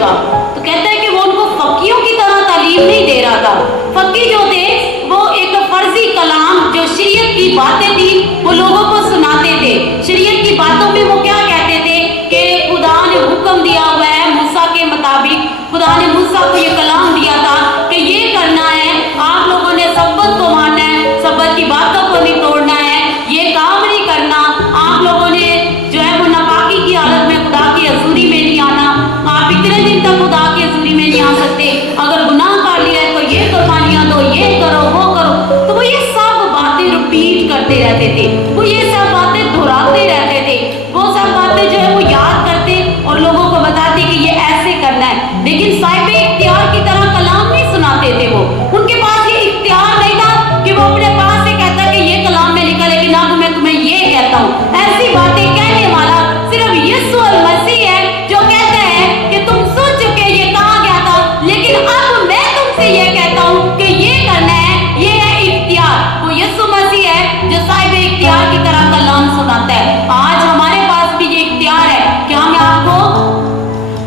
चुका। तो कहता है कि वो उनको फकीयों की तरह तालीम नहीं दे रहा था। फकी जो थे वो एक फर्जी कलाम जो शरीयत की बातें थी वो लोगों को सुनाते थे। शरीयत की बातों में वो क्या कहते थे कि खुदा ने हुक्म दिया हुआ है, मूसा के मुताबिक खुदा ने मूसा को ये कलाम दिया था कि ये करना है, आप लोगों ने सब्बत को मानना है, सब्बत की बातों को नहीं तोड़ना है, ये काम नहीं करना, आप लोगों ने जो है वो नापाकी की हालत में खुदा की हजूरी में नहीं आना, आप इतने दिन तक खुदा की हजूरी में नहीं आ सकते, अगर गुनाह कर लिया है तो ये कुर्बानियां दो, ये करो वो करो। तो वो ये सब बातें रिपीट करते रहते थे, वो ये सब बातें दोहराते रहते थे, वो सब बातें जो है वो याद करते और लोगों को बताते कि ये ऐसे करना है। लेकिन साहिब इख्तियार की तरह कलाम नहीं सुनाते थे वो, उनके पास ये इख्तियार नहीं था कि वो अपने पास से कहता कि ये कलाम में लिखा लेकिन अब मैं तुम्हें ये कहता हूँ। ऐसी बातें कहने वाला सिर्फ यीशु मसीह है जो कहता है कि तुम सुन चुके, ये कहा गया था, लेकिन अब मैं तुमसे ये कहता हूँ कि ये करना है, ये है इख्तियार। वो यीशु मसीह है जो साहिब इख्तियार की तरह कलाम सुनाता है। आज हमारे पास भी ये इख्तियार है कि हम आपको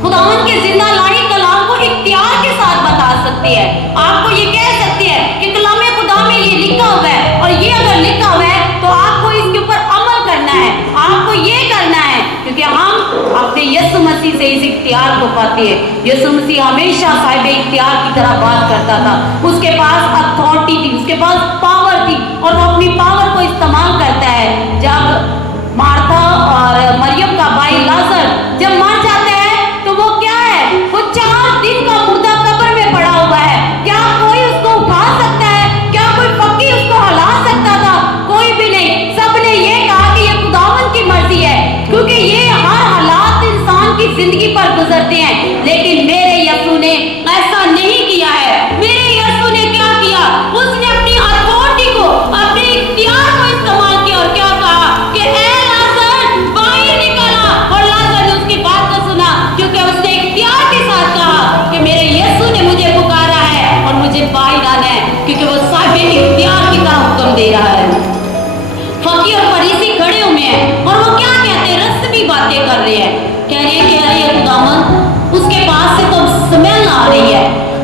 खुदावंद के जिंदा लाही कलाम को इख्तियार के साथ बता सकते हैं। आपको ये कह सकते हैं कि कलाम खुदा में ये लिखा हुआ है और ये अगर लिखा हुआ है तो आपको इसके ऊपर अमल करना है, आपको ये करना है, क्योंकि हम अपने यीशु मसीह से इस इख्तियार को पाते हैं। यीशु मसीह हमेशा साहिब इख्तियार की तरह बात करता था, उसके पास अथॉरिटी थी, उसके पास पावर थी और वो अपनी पावर को इस्तेमाल करता है। जब मार्था और मरियम का भाई लाजर जब मर जाता है तो वो क्या है, वो 4 दिन का मुर्दा कब्र में पड़ा हुआ है। क्या कोई उसको उठा सकता है? क्या कोई फकीर उसको हिला सकता था? कोई भी नहीं। सबने ये कहा कि ये खुदावंद की मर्जी है, क्योंकि ये हर हालात इंसान की जिंदगी पर गुजरते हैं। लेकिन मेरे यीशु ने ऐसा नहीं किया है। मेरे यीशु ने क्या किया, उसने अपनी अथॉरिटी को, अपने इख्तियार को इस्तेमाल किया और क्या कहा कि ए लाजर बाहर निकला, और लाजर ने उसकी बात को सुना, क्योंकि उसने इख्तियार के साथ कहा कि मेरे यीशु ने मुझे पुकारा है और मुझे बाहर आना है, क्योंकि वो साहिब इख्तियार की तरह हुक्म दे रहा है। फकीर और फरीसी खड़े हुए हैं और वो क्या कहते हैं, रस्मी बातें कर रहे हैं, कह रहे हैं कि अरे खुदावंद उसके पास से तो स्मेल आ रही है,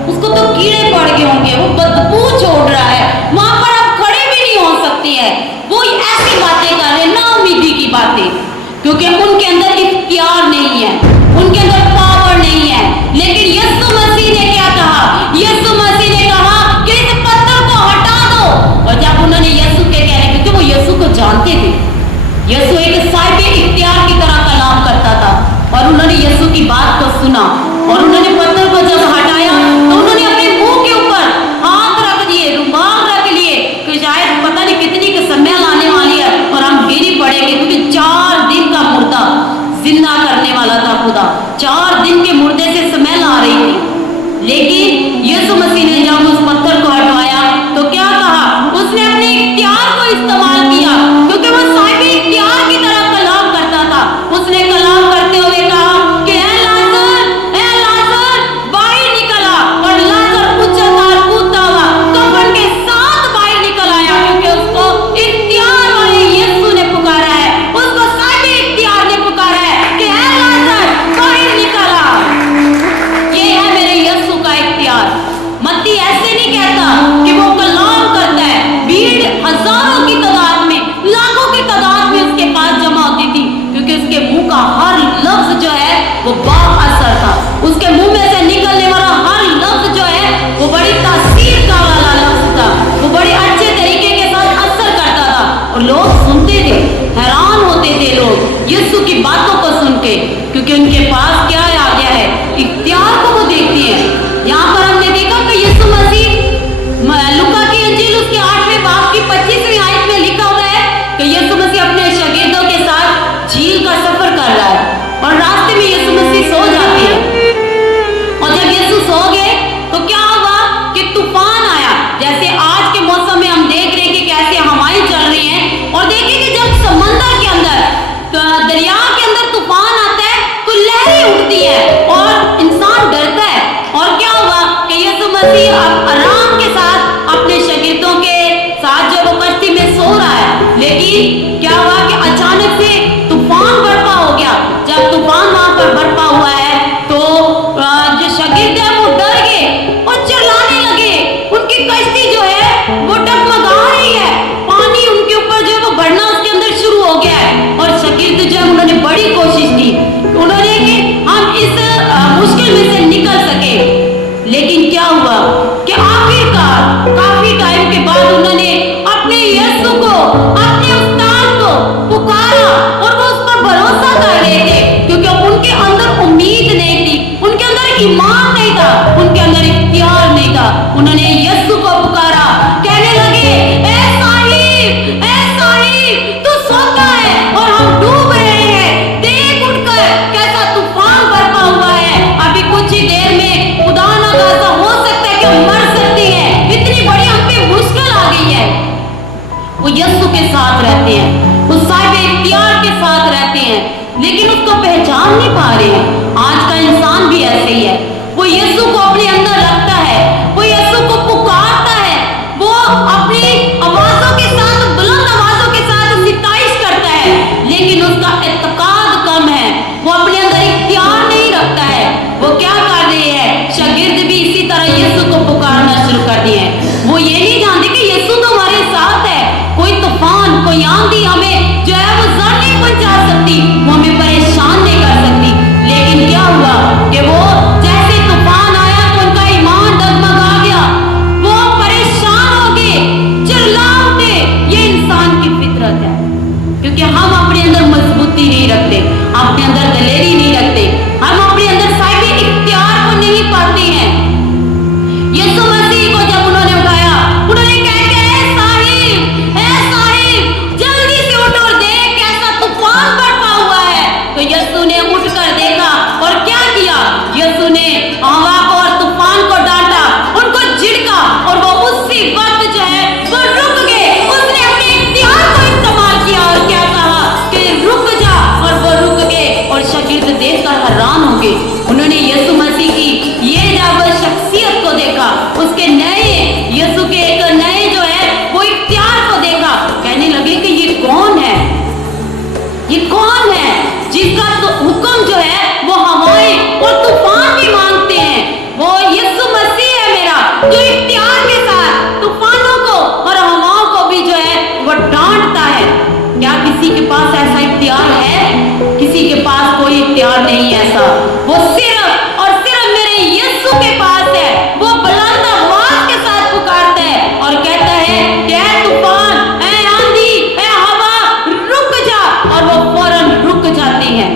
उसको तो कीड़े पड़ गए होंगे, वो बदबू छोड़ रहा है, वहां पर आप खड़े भी नहीं हो सकती है। वो ऐसी बातें कर रहे हैं, ना उम्मीदी की बातें, क्योंकि उनके अंदर इख्तियार नहीं है, उनके अंदर पावर नहीं है। लेकिन यीशु मसीह ने क्या कहा, यीशु मसीह ने कहा कि इस पत्थर को हटा दो। और जब उन्होंने यीशु के कह रहे, क्योंकि वो यीशु को जानते थे, यीशु एक साहिब इख्तियार की तरह कलाम करता था, और उन्होंने यीशु की बात को सुना और उन्होंने पत्थर को जब हटाया तो उन्होंने अपने मुंह के ऊपर हाथ रख दिए, रुमाल रख लिए, कि शायद पता नहीं कितनी की स्मेल आने वाली है और हम गिर ही पड़ेंगे, क्योंकि 4 दिन का मुर्दा जिंदा करने वाला था खुदा। 4 दिन के मुर्दे से स्मेल आ रही थी। लेकिन यीशु मसीह ने जब उस पत्थर को हटवाया तो क्या कहा, उसने अपने इख्तियार को इस्तेमाल किया, क्योंकि वो साहिब इख्तियार की तरह कलाम करता था। उसने कलाम करते हुए कहा कि ए लाजर बाहर निकला, और लाजर उछलता कूदता हुआ कब्र के साथ बाहर निकल आया, क्योंकि उसको इख्तियार वाले यीशु ने पुकारा है, उसको साहिब इख्तियार ने पुकारा है कि ए लाजर बाहर निकला। ये है मेरे यीशु का इख्तियार। मत्ती ऐसे नहीं कहता कि वो कलाम करता है, भीड़ हजारों की तादाद में, लाखों की तादाद में उसके पास जमा होती थी, क्योंकि उसके मुंह का हर लफ्ज जो है वो बाअसर था। उसके मुंह में से निकलने वाला हर लफ्ज जो है वो बड़ी तासीर का वाला लफ्ज था, वो बड़े अच्छे तरीके के साथ असर करता था और लोग सुनते थे, हैरान होते थे लोग यीशु की बातों को सुन के, क्योंकि उनके पास क्या आ गया है, इख्तियार को वो देखते हैं। यहाँ पर हमने देखा कि यीशु मसीह लूका की इंजील उसके 8वें बाब की 25वीं आयत में लिखा हुआ है कि यीशु मसीह अपने शागिर्दों के साथ झील का सफर कर रहा है और रास्ते में यीशु मसीह सो जाते हैं। और जब यीशु सो गए तो क्या हुआ कि तूफान आया। जैसे आज के मौसम में हम देख रहे हैं कि कैसे हवाएं चल रही हैं, और देखिए कि जब समंदर के अंदर, दरिया के अंदर तूफान आता है तो लहरें उठती है और इंसान डरता है। और क्या हुआ कि यीशु मसीह आराम के साथ अपने शागिर्दों के साथ जो वो कश्ती में सो रहा है, लेकिन क्या हुआ कि अचानक से तूफान बर्पा हो गया। जब तूफान वहां पर बर्पा हुआ है तो ईमान नहीं था, उनके अंदर इख्तियार नहीं था। उन्होंने यीशु को पुकारा, कहने लगे, ऐ साहिब तू सोता है और हम डूब रहे हैं, देख उठकर कैसा तूफान बरपा हुआ है। अभी कुछ ही देर में खुदा ना खास्ता हो सकता है कि हम मर सकते हैं, इतनी बड़ी हम पे मुश्किल आ गई है। वो यीशु के साथ रहते हैं, उस साहिब इख्तियार के साथ रहते हैं, लेकिन उसको पहचान नहीं पा रहे हैं। आज का इंसान भी ऐसे ही है, वो यीशु को अपने अंदर रखता है, वो यीशु को पुकारता है, वो अपनी आवाजों के साथ, बुलंद आवाजों के साथ सिताइश करता है, लेकिन उसका इत्तेकाद कम है, वो अपने अंदर इख्तियार नहीं रखता है। वो क्या कर रहे हैं, शागिर्द भी इसी तरह यीशु को पुकारना शुरू कर दिए हैं। वो ये नहीं जानते कि यीशु तो हमारे साथ है, कोई तूफान, कोई आंधी हमें जो है वो जर नहीं पहुंचा सकती, वो हमें परेशान नहीं कर सकती। लेकिन क्या हुआ कि वो जैसे तूफान आया तो उनका ईमान डगमगा गया, वो परेशान हो गए, चिल्ला उठे। ये इंसान की फितरत है, क्योंकि हम अपने अंदर मजबूती नहीं रखते, अपने अंदर दलेरी नहीं रखते, हम अपने अंदर साहिब इख्तियार को नहीं पाते हैं। यीशु मसीह को जब उन्होंने उठाया, उन्होंने कहा कि ऐ साहिब जल्दी से उठ और देख कैसा तूफान बरपा हुआ है। तो यीशु ने उठकर देखा और क्या किया, यीशु ने हवा को और तूफान को डांटा, उनको झिड़का और वो उसी वक्त जो है वो रुक गए। उसने अपने इख्तियार को इस्तेमाल किया और क्या कहा कि रुक जा, और वो रुक गए। और शागिर्द देखकर हैरान हो गए, उन्होंने यीशु मसीह की ये जब शख्सियत को देखा, उसके नए यीशु के एक नए जो है वो इख्तियार को देखा, कहने लगे कि ये कौन है, ये कौन है जिसका तो हुक्म जो है वो हवाएं और तूफान भी मांगते हैं। वो यीशु मसीह है मेरा, जो इख्तियार के साथ तूफानों को और हवाओं को भी जो है वो डांटता है। क्या किसी के पास ऐसा इख्तियार है? किसी के पास कोई इख्तियार नहीं है ऐसा, वो सिर्फ और सिर्फ मेरे यीशु के पास है। वो बुलंद आवाज के साथ पुकारता है और कहता है कि ऐ तूफान, ऐ आंधी, ऐ हवा, रुक जा, और वो फौरन रुक जाते हैं।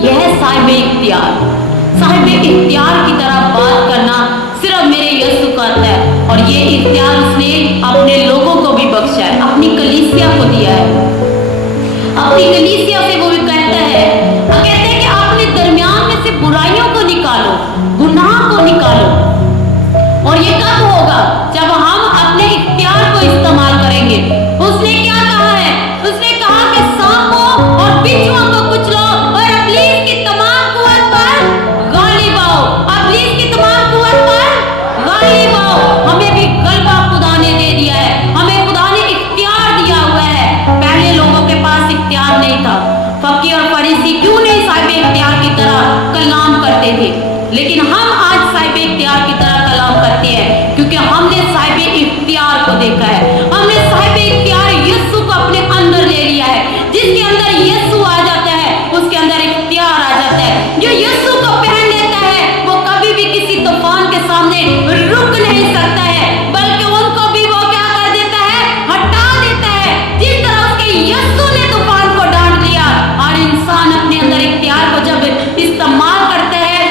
यह है साहिब इख्तियार। साहिब इख्तियार की तरह बात करना सिर्फ मेरे यीशु का आता है, और ये इख्तियार उसने अपने लोगों को भी बख्शा है, अपनी कलीसिया को दिया है। अपनी कलीसिया से वो भी कहता है कि अपने दरमियान में से बुराइयों को निकालो, गुनाह को निकालो। और ये कब होगा? जब हम अपने इख्तियार को इस्तेमाल करेंगे। उसने क्या कहा है? उसने कहा कि सांपों और बिच्छुओं को कुचलो और इब्लीस की तमाम कुव्वत पर गालिब आओ। इब्लीस की तमाम कुव्वत पर गालिब आओ। हमें भी गलबा खुदा ने दे दिया है, हमें खुदा ने इख्तियार दिया हुआ है। पहले लोगों के पास इख्तियार नहीं था। फकीह और फरीसी क्यों नहीं साहिब इख्तियार की तरह कलाम करते थे, लेकिन हम आज साहिब इख्तियार की तरह कलाम करते हैं, क्योंकि हमने साहिब इख्तियार को देखा है। हमने साहिब इख्तियार यीशु को अपने अंदर ले लिया है। जिसके अंदर यीशु आ जाता है, उसके अंदर इख्तियार आ जाता है। जो यीशु को पहन लेता है, वो कभी भी किसी तूफान के सामने रुक नहीं सकता है, बल्कि उनको भी वो क्या कर देता है, हटा देता है। जिस तरह उसके यीशु ने तूफान को डांट दिया, और इंसान अपने अंदर इख्तियार को जब इस्तेमाल करता है,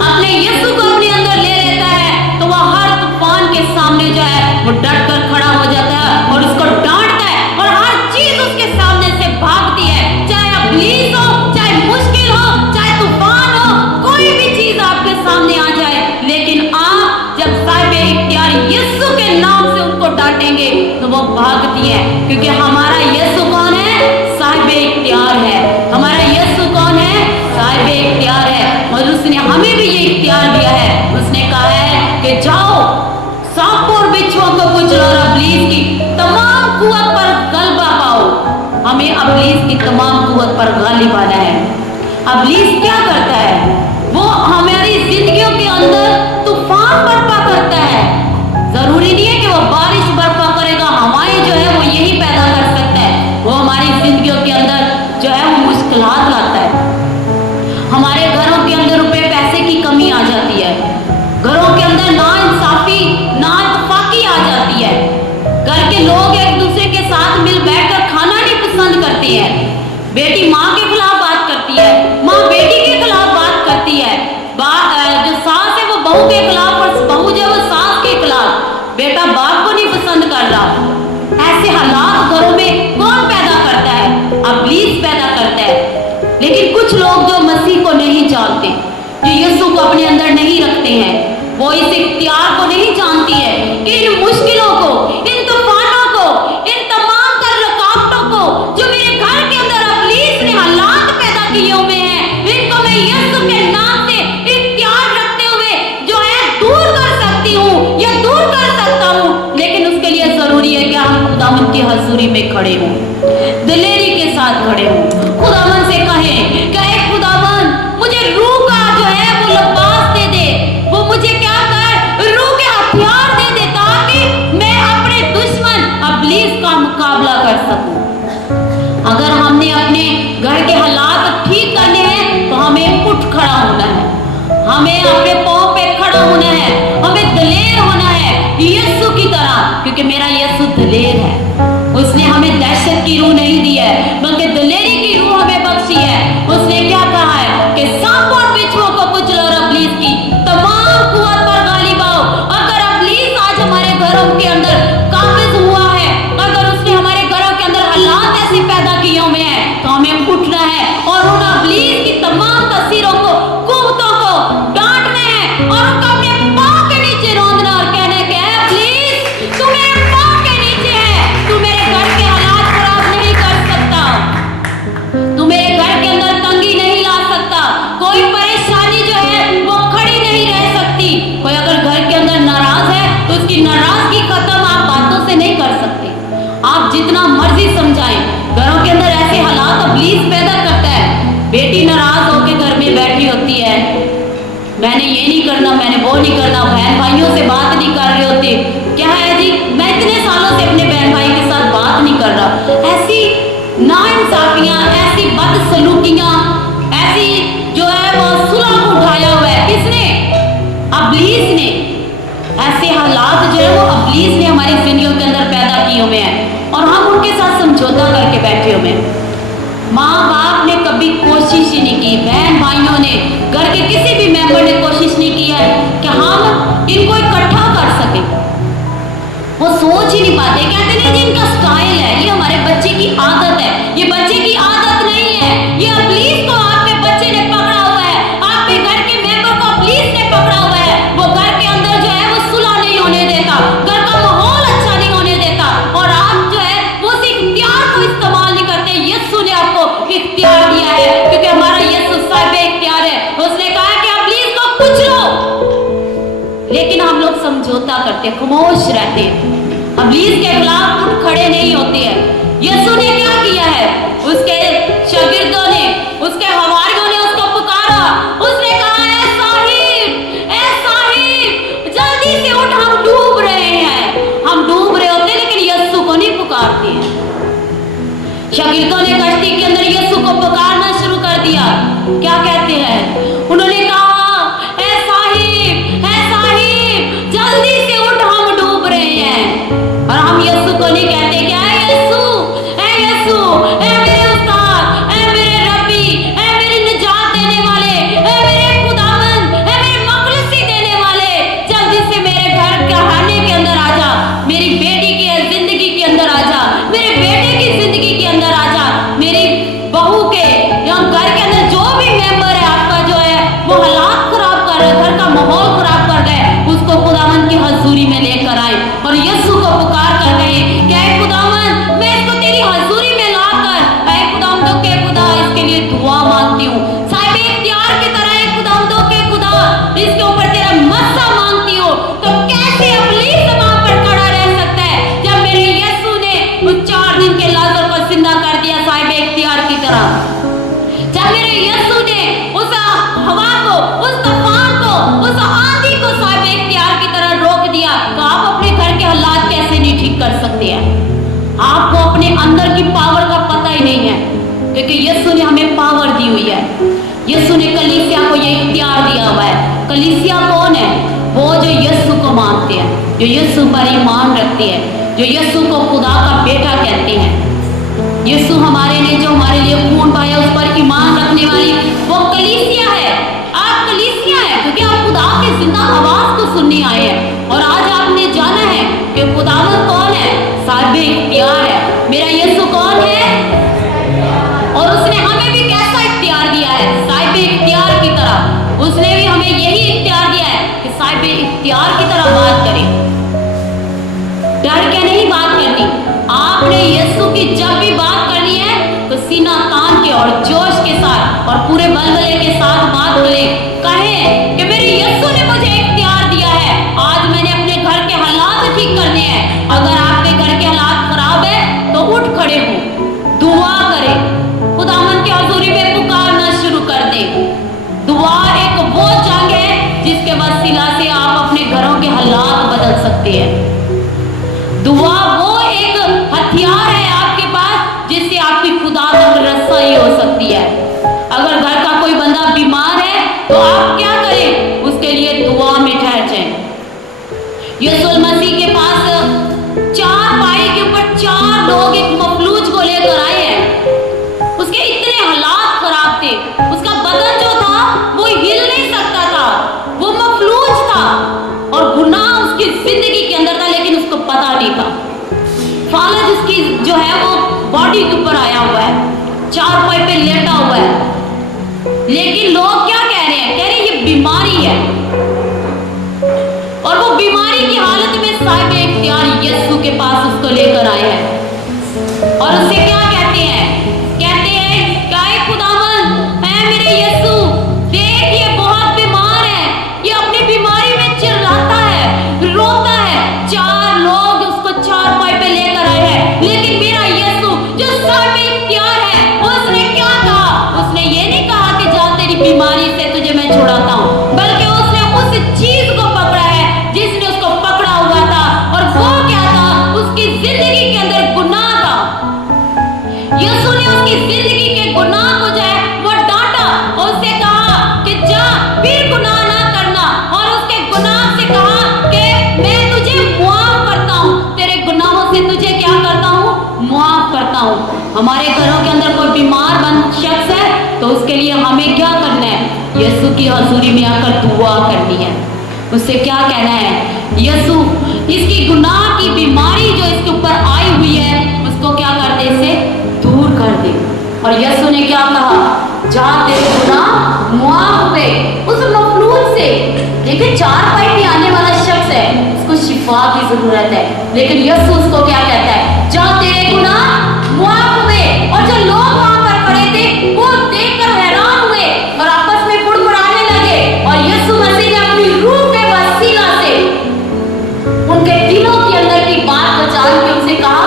अपने यीशु को अपने अंदर ले लेता है, तो वह हर तूफान के सामने जो है वो डट कर खड़ा हो जाता है और उसको डांटता है, और हर चीज उसके सामने से भागती है। चाहे इब्लीस हो, चाहे मुश्किल हो, चाहे तूफान हो, कोई भी चीज आपके सामने आ जाए, लेकिन आप जब साहिब इख्तियार यीशु के नाम से उनको डांटेंगे तो वो भागती है। क्योंकि हमारा यीशु कौन है? साहिब इख्तियार है। हमारा यीशु कौन है? साहिब इख्तियार है। और उसने हमें भी ये इख्तियार दिया है। उसने कहा है कि जाओ, सांपों और बिच्छुओं को कुचलो और इब्लीस की तमाम कुव्वत पर गलबा पाओ। हमें इब्लीस की तमाम कुव्वत पर गालिब आना है। इब्लीस क्या करता है? वो हमारी जिंदगियों के अंदर तूफान बर्पा करता है। जरूरी नहीं है कि वो बारिश बर्पा करेगा, हवाएं जो है वो यही पैदा कर सकता है। वो हमारी जिंदगियों के अंदर जो है वो मुश्किलात लाता है। हमारे घरों के अंदर रुपए पैसे की कमी आ जाती है, घरों के अंदर नाइंसाफी, नाइतफाकी आ जाती है। घर के लोग एक दूसरे के साथ मिल बैठकर खाना नहीं पसंद करते हैं। बेटी माँ के खिलाफ बात करती है, माँ बेटी के खिलाफ बात करती है, बाप कुछ लोग जो मसीह को नहीं जानते, जो यीशु को अपने अंदर नहीं रखते हैं, वो इस इख्तियार को नहीं जानती है कि इन मुश्किलों को, इन तूफानों को, इन तमाम तर रुकावटों को जो मेरे घर के अंदर इब्लीस ने हालात पैदा किए हुए हैं, इनको मैं यीशु के नाम से इख्तियार रखते हुए जो है दूर कर सकती हूँ या दूर कर सकता हूँ। लेकिन उसके लिए जरूरी है कि हम खुदावंद की हजूरी में खड़े हों, दिलेरी के साथ खड़े हों, खुदावंद से कहें कि ऐ खुदावंद मुझे रूह का जो है वो लिबास दे दे, वो मुझे क्या कर रूह के हथियार दे दे, ताकि मैं अपने दुश्मन इब्लीस का मुकाबला कर सकूं। अगर हमने अपने घर के हालात ठीक करने हैं तो हमें उठ खड़ा होना है, हमें अपने पांव पे खड़ा होना है, हमें दिलेर होना है यीशु की तरह, क्योंकि मेरा यीशु दिलेर है। उसने हमें दहशत की रूह नहीं दी है, बल्कि दिलेरी की रूह हमें बख्शी है। उसने क्या कहा है कि सांप और बिच्छुओं को कुचलो और इब्लीस की तमाम कुव्वत पर गालिब आओ। अगर इब्लीस आज हमारे घरों के अंदर काबिज हुआ है, अगर उसने हमारे घरों के अंदर हालात ऐसे पैदा किए हुए हैं, तो हमें उठना है और उन इब्लीस की तमाम तस्वीरों को, कुव्वतों को डांटना है और उनको अपने पांव के नीचे रौंदना और कहना कि इब्लीस तू मेरे पांव के नीचे है, तू मेरे घर के हालात खराब नहीं कर सकता, तू मेरे घर के अंदर तंगी नहीं ला सकता, कोई परेशानी जो है वो खड़ी नहीं रह सकती। कोई अगर घर के अंदर नाराज है तो उसकी नाराजगी खत्म आप बातों से नहीं कर सकते, आप जितना मर्जी समझाएं, घरों के अंदर ऐसे हालात इब्लीस पैदा करता है। बेटी नाराज होकर घर में बैठी होती है, मैंने ये नहीं करना, मैंने वो नहीं करना, बहन भाइयों से बात नहीं कर रहे होते, क्या है जी मैं इतने सालों से अपने बहन भाई के साथ बात नहीं कर रहा। ऐसी नाइंसाफियां, ऐसी बदसलूकियां, ऐसी जो है वो सुलह को उठाया हुआ है किसने? इब्लीस ने। ऐसे हालात जो है वो इब्लीस ने हमारी जिंदगियों के अंदर पैदा किए हुए हैं और हम उनके साथ समझौता करके बैठे हुए हैं। माँ बाप ने कभी कोशिश ही नहीं की, बहन भाइयों ने, घर के किसी भी मेंबर ने कोशिश नहीं की है कि हम इनको इकट्ठा कर सके। वो सोच ही नहीं पाते, कहते नहीं जी इनका स्टाइल है, ये हमारे बच्चे की आदत है। ये बच्चे की आदत नहीं है, ये इब्लीस को आपके बच्चे ने पकड़ा हुआ है, आपके घर के मेंबर को इब्लीस ने पकड़ा हुआ है। वो घर के अंदर जो है वो सुलह नहीं होने देता, घर का माहौल अच्छा नहीं होने देता और आप जो है वो उस इख्तियार को इस्तेमाल नहीं करते। यीशु ने आपको इख्तियार दिया है, क्योंकि हमारा यीशु साहिब इख्तियार है। उसने कहा कि इब्लीस को कुचलो, लेकिन हम लोग समझौता करते, खामोश रहते हैं, इब्लीस के खिलाफ उठ खड़े नहीं होते हैं। यीशु ने क्या किया है? उसके शागिर्दों ने, उसके हवारियों ने उसको पुकारा, उसने कहा ऐ साहिब जल्दी से उठ, हम डूब रहे हैं। हम डूब रहे होते लेकिन यीशु को नहीं पुकारते हैं। शागिर्दों ने कश्ती के अंदर यीशु को पुकारना शुरू कर दिया। क्या कहते हैं? उन्होंने कहा ऐ साहिब जल्दी से उठ, हम डूब रहे हैं। और हम यीशु को नहीं कहते क्या यीशु, ऐ मेरे उस्ताद, ऐ मेरे रब्बी, ऐ मेरी निजात देने वाले, ऐ मेरे खुदावंद, ऐ मेरे मखलूसी देने वाले, जल्दी से मेरे घर के खाने के अंदर आ जा, मेरी बेटी की जिंदगी के अंदर आ जा, मेरे बेटे की जिंदगी के अंदर आ जा, मेरी बहू के या घर के अंदर जो भी मेंबर है आपका जो है वो हालात खराब कर रहा है, घर का माहौल खराब कर रहा है, उसको खुदावंद की हजूरी में लेकर आए और यीशु को पुकार कर रहे हैं कि ऐ खुदावंद मैं इसको तेरी हजूरी में लाकर ऐ खुदावंदों के खुदा इसके लिए दुआ मांगती हूँ, साहिब इख्तियार की तरह ऐ खुदावंदों के खुदा इसके ऊपर तेरा मस्सा मांगती हो। तो कैसे इब्लीस वहां पर खड़ा रह सकता है जब मेरे यीशु ने उस 4 दिन के लाजर को जिंदा कर दिया साहिब इख्तियार की तरह? जब मेरे यीशु ने उस हवा को, उस तूफान को, उस आंधी को साहिब इख्तियार की तरह रोक दिया, तो आप अपने घर के हालात कैसे नहीं ठीक कर सकते हैं? आपको अपने अंदर की पावर का पता ही नहीं है, क्योंकि यीशु ने हमें पावर दी हुई है। यीशु ने कलीसिया को ये इख्तियार दिया हुआ है। कलीसिया कौन है? वो जो यीशु को मानते हैं, जो यीशु पर ईमान रखते हैं, जो यीशु को खुदा का बेटा कहते हैं। यीशु हमारे ने जो हमारे लिए खून पाया उस पर ईमान रखने वाली वो कलीसिया है। आप कलीसिया है क्योंकि आप खुदा के जिंदा आवाज को सुनने आए हैं और आज आपने जाना है कि खुदावंद कौन है, साहिब इख्तियार है। मेरा यीशु कौन है और उसने हमें भी कैसा इख्तियार दिया है? साहिब इख्तियार की तरह। उसने भी हमें यही इख्तियार दिया है कि साहिब इख्तियार की तरह बात करें, डर के नहीं बात करनी। आपने यीशु की जब भी बात करनी है तो सीना तान के और जोश के साथ और पूरे बलबले के साथ बात करें। कहें कि मेरे यीशु ने मुझे इख्तियार दिया है, आज मैंने अपने घर के हालात ठीक करने हैं। अगर आपके घर के हालात खराब है तो उठ खड़े हो, दुआ करें, खुदावंद की हजूरी में पुकारना शुरू कर दें। दुआ एक वो जंग है जिसके वसीला से आप अपने घरों के हालात बदल सकते हैं। दुआ वो एक हथियार है आपके पास जिससे आपकी खुदावंद रसाई हो सकती है। अगर घर का कोई बंदा बीमार है तो आप क्या करें, उसके लिए दुआ में ठहर जाएं। यीशु मसीह के पास चारपाई के ऊपर 4 लोग एक मफलूज को लेकर आए हैं। उसके इतने हालात खराब थे, उसका बदन जो था वो हिल नहीं सकता था, वो मफलूज था और गुनाह उसकी जिंदगी के अंदर था, लेकिन उसको पता नहीं था। फालज उसकी जो है वो बॉडी के ऊपर आया हुआ है, चारपाई पे लेटा हुआ है, लेकिन लोग क्या कह रहे हैं, कह रहे हैं ये बीमारी है। और वो बीमारी की हालत में साहिब इख्तियार यीशु के पास उसको लेकर आए हैं और उससे क्या कहते हैं, कहते हैं काय खुदावंद ऐ मेरे यीशु, देख ये बहुत बीमार है, ये अपनी बीमारी में चिल्लाता है, रोता है। 4 लोग उसको चारपाई पे लेकर आए हैं, लेकिन मेरा यीशु जो साहिब इख्तियार है उसने क्या कहा, उसने ये नहीं कहा कि जा तेरी बीमारी से तुझे मैं छुड़ाता हूं, बल्कि उसने उस चीज को पकड़ा है जिसने उसको पकड़ा हुआ था। और वो क्या था, उसकी जिंदगी के अंदर गुनाह था। यीशु ने उसकी जिंदगी के गुनाह को जो है वो डांटा और उससे कहा कि जा फिर गुनाह ना करना, और उसके गुनाह से कहा कि मैं तुझे मुआफ करता हूं, तेरे गुनाहों से तुझे क्या करता हूं, मुआफ करता हूं। हमारे घरों के अंदर कोई बीमार बंद शख्स है तो उसके लिए हमें क्या करना है, यीशु की हजूरी में आकर दुआ करनी है। उससे क्या कहना है, यीशु इसकी गुनाह की बीमारी जो इसके ऊपर आई हुई है उसको क्या कर दे, इसे दूर कर दे। और यीशु ने क्या कहा, जा तेरे गुनाह मुआफ हुए। उस मफलूज से, देखिए चारपाई पे आने वाला शख्स है, उसको शिफा की जरूरत है, लेकिन यीशु उसको क्या कहता है, जा तेरे गुनाह मुआफ हुए। और जो लोग वहां पर खड़े थे वो देखकर हैरान हुए और आपस में बुड़बुड़ाने लगे, और यीशु मसीह ने अपनी रूह के वसीला से उनके दिलों के अंदर की बात को जान के उनसे कहा,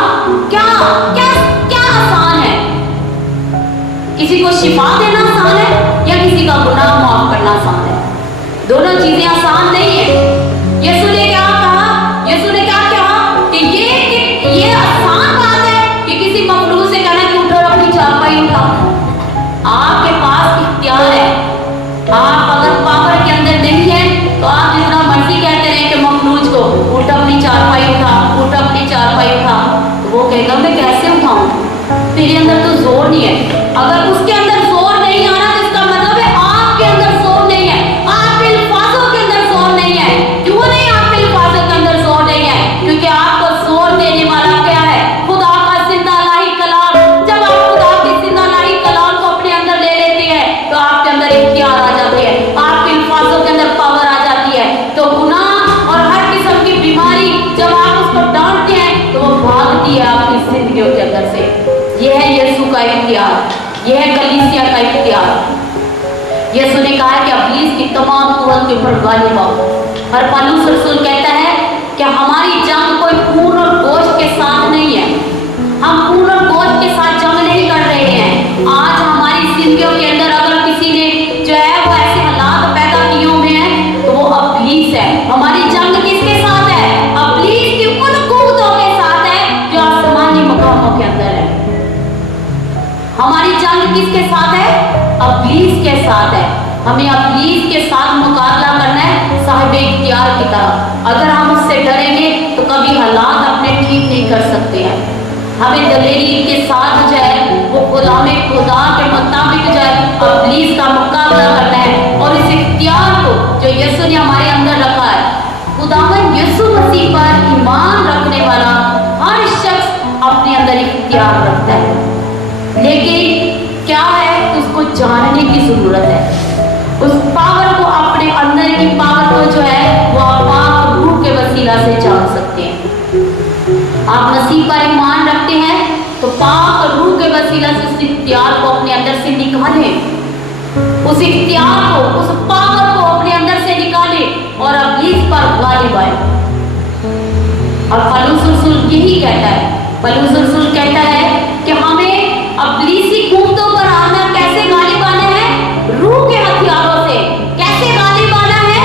क्या क्या क्या आसान है, किसी को शिफा देना आसान है या किसी का गुनाह माफ करना आसान है? दोनों चीजें आसान नहीं है। यीशु ने क्या कहा, यीशु ने क्या कहा कि ये आसान बात है कि किसी मखलूक से कहना कि उठो अपनी चारपाई उठाओ। आपके पास इख्तियार है, आप अगर पावर के अंदर नहीं है तो आप जितना मर्जी कहते रहे कि मखलूज को उठ अपनी चारपाई उठा, उठ अपनी चारपाई उठा, तो वो कहेगा मैं कैसे उठाऊं, तेरे अंदर तो जोर नहीं है। अगर उसके अंदर जोर नहीं आ रहा तो इसका मतलब है आपके अंदर जोर नहीं है, आपके अल्फाजों के अंदर जोर नहीं है। क्यों नहीं आपके अल्फाजों के अंदर जोर नहीं है? क्योंकि आपको जोर देने वाला क्या है, खुदा का जिंदा लाही कलाम। जब आप खुदा के जिंदा लाही कलाम को अपने अंदर ले लेते हैं तो आपके अंदर इख्तियार आ जाती है, आपके अल्फाजों के अंदर पावर आ जाती है। तो गुनाह और हर किस्म की बीमारी जब आप उसको डांटते हैं तो वो भागती है आपकी जिंदगियों के अंदर से। यह है यीशु का इख्तियार, यह है कलीसिया का इख्तियार। यीशु ने कहा कि इब्लीस की तमाम कुव्वत के ऊपर गालिब आओ। और पौलुस रसूल कहता है कि हमारी जंग कोई खून और गोश्त के साथ नहीं है, हम खून और गोश्त के साथ जंग नहीं कर रहे हैं। आज हमारी जिंदगियों के अंदर अगर किसी ने जो है वो ऐसे हालात पैदा किए हुए हैं तो वो इब्लीस है। हमारी जंग किसके साथ है? इब्लीस की उन कुव्वतों के साथ है जो आसमानी मकामों के अंदर है। हमारी जंग किसके साथ है? इब्लीस के साथ है। हमें इब्लीस के साथ मुकाबला करना है साहिब इख्तियार की तरह। अगर हम उससे डरेंगे तो कभी हालात अपने ठीक नहीं कर सकते हैं। हमें दलेरी के साथ जो है वो गुलाम खुदा के मुताबिक जो है इब्लीस का मुकाबला करना है। और इस इख्तियार को जो यीशु ने हमारे अंदर रखा है, खुदावंद यीशु मसीह पर ईमान रखने वाला हर शख्स अपने अंदर इख्तियार रखता है, लेकिन क्या है उसको जानने की जरूरत है। उस पावर को, अपने अंदर की पावर को जो है वो आप रूह के वसीला से जान सकते हैं। आप मसीह पर ईमान रखते हैं तो पाक रूह के वसीला से उस इख्तियार को अपने अंदर से निकालें, उस इख्तियार को, उस पावर को अपने अंदर से निकालें और इब्लीस पर गालिब आए। और पौलुस रसूल यही कहता है, पौलुस रसूल कहता है कि हमें इब्लीसी कुव्वतों पर आना, कैसे गालिब आना है? रूह के हथियारों से। कैसे गालिब आना है?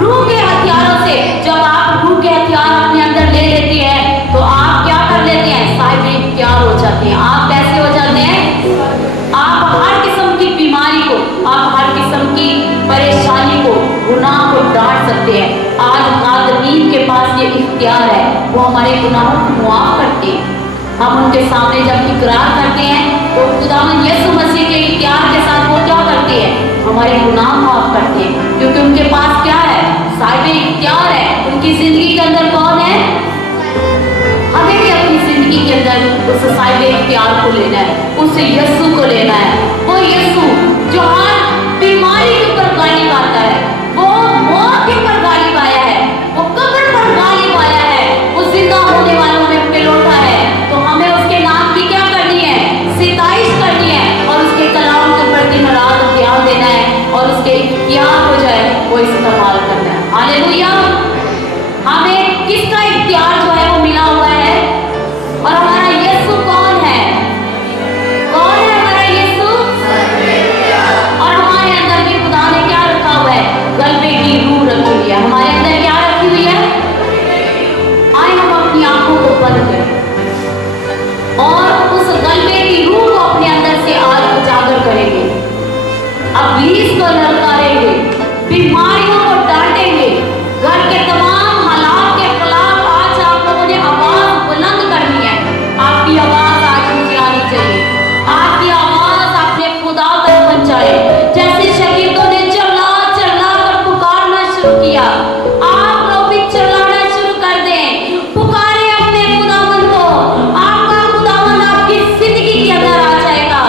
रूह के हथियारों से। जब आप रूह के हथियार अपने अंदर ले लेते हैं तो आप क्या कर लेते हैं? साहिब इख्तियार हो जाते हैं। आप कैसे हो जाते हैं? आप हर किस्म की बीमारी को, आप हर किस्म की परेशानी को, गुनाह को डांट सकते हैं। आज कादिरीन के पास ये इख्तियार है, वो हमारे गुनाहों को मुआफ करते हैं। हम उनके सामने जब इकरार करते हैं तो खुदावंद यीशु मसीह के इख्तियार के साथ वो क्या करते हैं? हमारे गुनाह माफ करते हैं, क्योंकि उनके पास क्या है? साहिब इख्तियार है। उनकी जिंदगी के अंदर कौन है? हमें भी अपनी जिंदगी के अंदर उस साहिब इख्तियार को लेना है, उस यीशु को लेना है। वो यीशु जो हर बीमारी के ऊपर गालिब आता है, वो मौत के ऊपर गालिब आया है, वो कब्र पर गालिब आया है, वो जिंदा होने वालों में पे लौटा है। तो हमें उसके नाम की क्या करनी है? सिताइश करनी है और उसके कलाम के ऊपर दिन रात ध्यान देना है और उसके इख्तियार हो जाए वो इस्तेमाल करना है। हालेलुया। हमें किसका इख्तियार जो है वो मिला हुआ है? और हमारा यीशु कौन है? कौन है हमारा यीशु? और हमारे अंदर भी खुदा ने क्या रखा हुआ है? गलबे की रूह रखी हुई है। हमारे अंदर क्या रखी हुई है? आए हम अपनी आंखों को बंद करें और उस गलबे की रूह को अपने अंदर से आज उजागर करेंगे। इब्लीस को ललकारेंगे, बीमारियों को डांटेंगे, घर के तमाम हालात के खिलाफ आज आप लोगों ने आवाज बुलंद करनी है। आपकी आवाज आज मुझे आनी चाहिए। आपकी आवाज अपने खुदा तक पहुंचाए। जैसे शहीदों ने चिल्ला चिल्ला कर पुकारना शुरू किया, आप लोग भी चिल्लाना शुरू कर दें। पुकारे अपने खुदावन को। आपका खुदावन आपकी जिंदगी के अंदर आ जाएगा।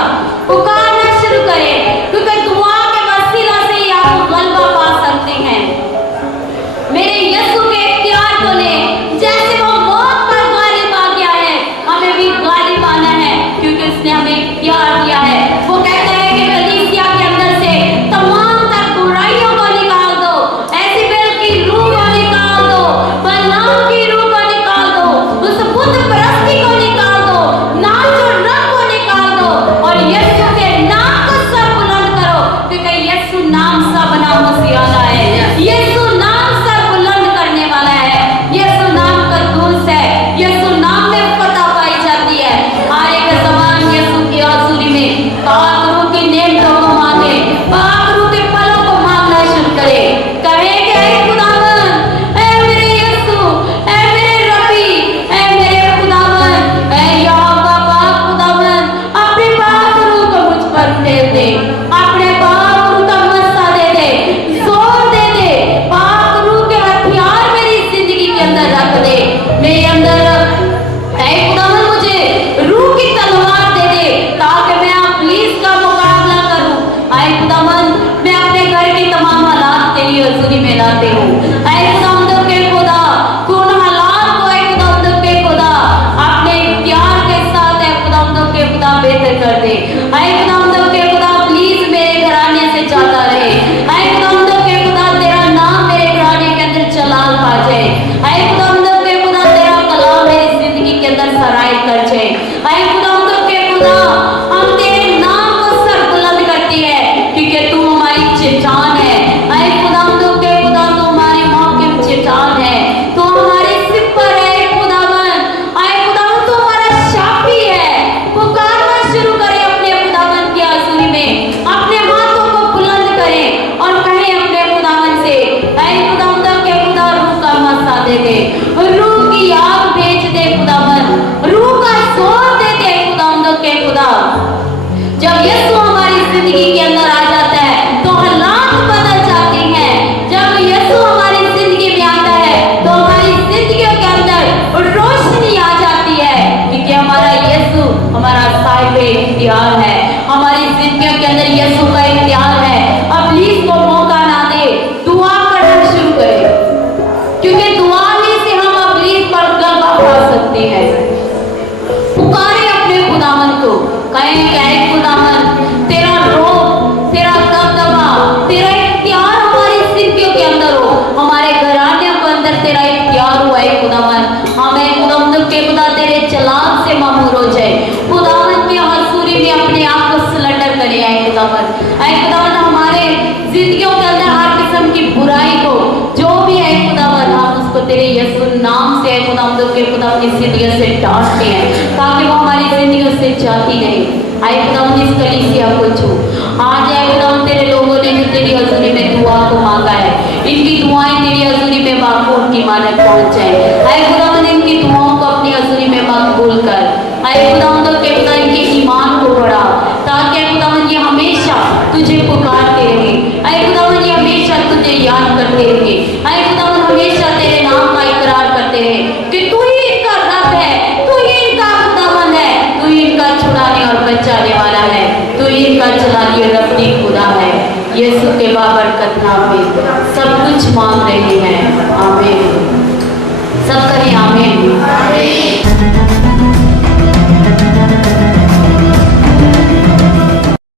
पुकारना शुरू करें, क्योंकि दुआ के वसीला से ही आप गलबा पा सकते हैं। मेरे यीशु के इख्तियार को लें। जैसे वो मौत पर गालिब आ गया है, हमें भी गालिब आना है, क्योंकि उसने हमें इख्तियार दिया है। वो कहता है कि कलीसिया के अंदर से तमाम तर बुराइयों को निकाल दो, एजेबेल की रूह को निकाल दो, बलआम की रूह को निकाल दो, उस बुत परस्ती को निकाल दो, नाच और रंग को निकाल दो और यीशु के नाम को सर बुलंद करो, क्योंकि यीशु नाम सा बना मसीहा है। यीशु नाम सर बुलंद करने वाला है। यीशु नाम कद्दूस है। यीशु नाम में फतह पाई जाती है। हर एक ज़बान यीशु की हाज़िरी में पाक रूह की नेमतों को मांगे, पाक रूह के फलों को मांगना शुरू करे। कहे कि ऐ खुदावन, ऐ मेरे यीशु, ऐ मेरे रबी, ऐ मेरे खुदावन, ऐ यहोवा पाक खुदावन, अपने पाक रूह को मुझ पर फेर दे, अपने पाक रूह का मस्सा दे दे, जोर दे दे। पाक रूह के हथियार मेरी जिंदगी के अंदर रख दे। मेरे अंदर ऐ खुदावन मुझे रूह की तलवार दे दे, ताकि मैं इब्लीस का मुकाबला करूं। ऐ खुदावन मैं अपने घर के तमाम हालात तेरी हज़ूरी में लाते हूँ। ऐ खुदावंद के खुदा, तू उन हालात को ऐ खुदावंद के खुदा अपने इख्तियार के साथ ऐ खुदावंद के खुदा बेहतर कर दे। ऐ खुदावंद के खुदा प्लीज मेरे घराने से जाता रहे। ऐ खुदावंद के खुदा तेरा नाम मेरे घराने के अंदर जलाल पा जाए। ऐ खुदावंद के खुदा तेरा कलाम मेरी जिंदगी के अंदर सराय कर जाए। ऐ खुदावंद के खुदा हम तेरे नाम को सर बुलंद करती है, क्योंकि तू हमारी जान है। ऐ खुदावंद के खुदा तू हमारे बुराई को जो भी है खुदावन हम उसको तेरे यीशु नाम से है खुदावन के खुदा अपनी जिंदगी से डांटते हैं ताकि वो हमारी जिंदगी से जाती नहीं। आए खुदावन इस कलीसिया को छू आज आए खुदावन तेरे लोगों ने जो तेरी हजूरी में दुआ को मांगा है इनकी दुआएं तेरी हजूरी में मकबूल की माने पहुंच जाए। आए खुदावन इनकी दुआओं को अपनी हजूरी में मकबूल कर। आए खुदावन के खुदा इनके ईमान को बढ़ा ताकि खुदावन ये हमेशा तुझे पुकारते रहे। आए खुदावन ये हमेशा तुझे याद करते रहे। आए खुदावन हमेशा तेरे नाम का इकरार करते रहे कि तू ही इनका रब है, तू ही इनका खुदावन है, तू ही इनका छुड़ाने और बचाने वाला है, तू ही इनका चलाने और रखने खुदा है। यीशु के बाबरकत नाम में सब कुछ मांग रहे हैं।